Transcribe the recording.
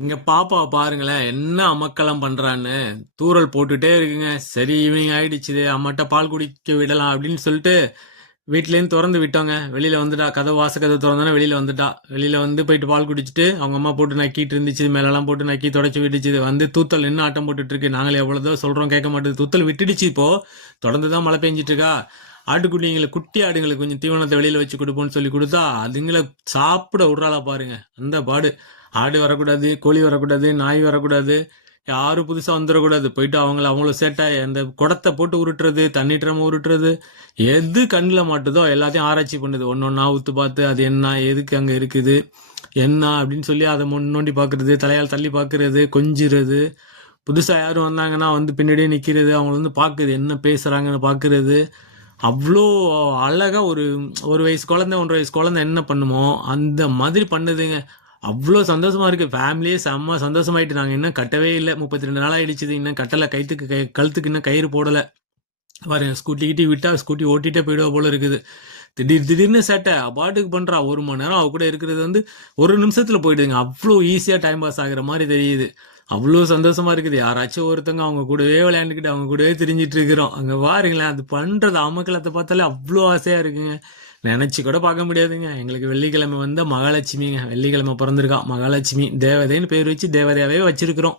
இங்க பாப்பாவை பாருங்களேன் என்ன அமக்கலம் பண்றான்னு. தூறல் போட்டுட்டே இருக்குங்க. சரி ஈவினிங் ஆயிடுச்சு அம்மாட்ட பால் குடிக்க விடலாம் அப்படின்னு சொல்லிட்டு வீட்லேருந்து திறந்து விட்டோங்க. வெளியில வந்துட்டா கதை வாச கதை திறந்தானே வெளியில வந்துட்டா. வெளியில வந்து போயிட்டு பால் குடிச்சிட்டு அவங்க அம்மா போட்டு நக்கிட்டு இருந்துச்சு மேலெல்லாம் போட்டு நக்கி தொடச்சி விட்டுச்சு. வந்து தூத்தல் என்ன ஆட்டம் போட்டுட்டு இருக்கு. நாங்களே எவ்வளவுதான் சொல்றோம் கேட்க மாட்டேது. தூத்தல் விட்டுடுச்சு இப்போ. தொடர்ந்து தான் மழை பெஞ்சிட்டு இருக்கா. ஆட்டுக்குட்டிங்களை குட்டி ஆடுங்களுக்கு கொஞ்சம் தீவனத்தை வெளியில வச்சு கொடுப்போம்னு சொல்லி கொடுத்தா அதுங்களை சாப்பிட விட்றாளா பாருங்க. அந்த பாடு. ஆடு வரக்கூடாது கோழி வரக்கூடாது நாய் வரக்கூடாது யாரும் புதுசாக வந்துடக்கூடாது. போயிட்டு அவங்கள அவங்கள சேட்டை அந்த குடத்தை போட்டு உருட்டுறது தண்ணி ட்ரம் உருட்டுறது எது கண்ணில் மாட்டுதோ எல்லாத்தையும் ஆராய்ச்சி பண்ணுது. ஒன்று ஒன்றா ஊற்று பார்த்து அது என்ன எதுக்கு அங்கே இருக்குது என்ன அப்படின்னு சொல்லி அதை முன்னோண்டி நோண்டி தலையால் தள்ளி பார்க்குறது கொஞ்சிறது. புதுசாக யாரும் வந்தாங்கன்னா வந்து பின்னாடியே நிற்கிறது அவங்கள வந்து பார்க்குது என்ன பேசுகிறாங்கன்னு பார்க்குறது. அவ்வளோ அழகா ஒரு ஒரு வயசு குழந்தை ஒன்றரை வயசு குழந்தை என்ன பண்ணுமோ அந்த மாதிரி பண்ணுதுங்க. அவ்வளோ சந்தோஷமாக இருக்குது ஃபேமிலியே செம்ம சந்தோஷமாயிட்டு. நாங்கள் இன்னும் கட்டவே இல்லை. முப்பத்தி ரெண்டு நாள் ஆயிடுச்சு. இன்னும் கட்டலை. கைத்துக்கு கை கழுத்துக்கு இன்னும் கயிறு போடலை. வர ஸ்கூட்டி கிட்டி விட்டால் ஸ்கூட்டி ஓட்டிகிட்டே போயிடுவா போல இருக்குது. திடீர் திடீர்னு சேட்டை. பாட்டுக்கு பண்ணுறா ஒரு மணி நேரம் அவ கூட இருக்கிறது வந்து ஒரு நிமிஷத்தில் போயிடுதுங்க. அவ்வளோ ஈஸியாக டைம் பாஸ் ஆகுற மாதிரி தெரியுது. அவ்வளோ சந்தோஷமா இருக்குது. யாராச்சும் ஒருத்தவங்க அவங்க கூடவே விளையாண்டுக்கிட்டு அவங்க கூடவே திரிஞ்சிட்டு இருக்கிறோம். அங்கே பாருங்களேன் அது பண்ணுறது அமக்கலத்தை பார்த்தாலே அவ்வளோ ஆசையாக இருக்குங்க. நினச்சி கூட பார்க்க முடியாதுங்க. எங்களுக்கு வெள்ளிக்கிழமை வந்து மகாலட்சுமிங்க. வெள்ளிக்கிழமை பிறந்திருக்கான் மகாலட்சுமி தேவதைன்னு பேர் வச்சு தேவதையாவே வச்சிருக்கிறோம்.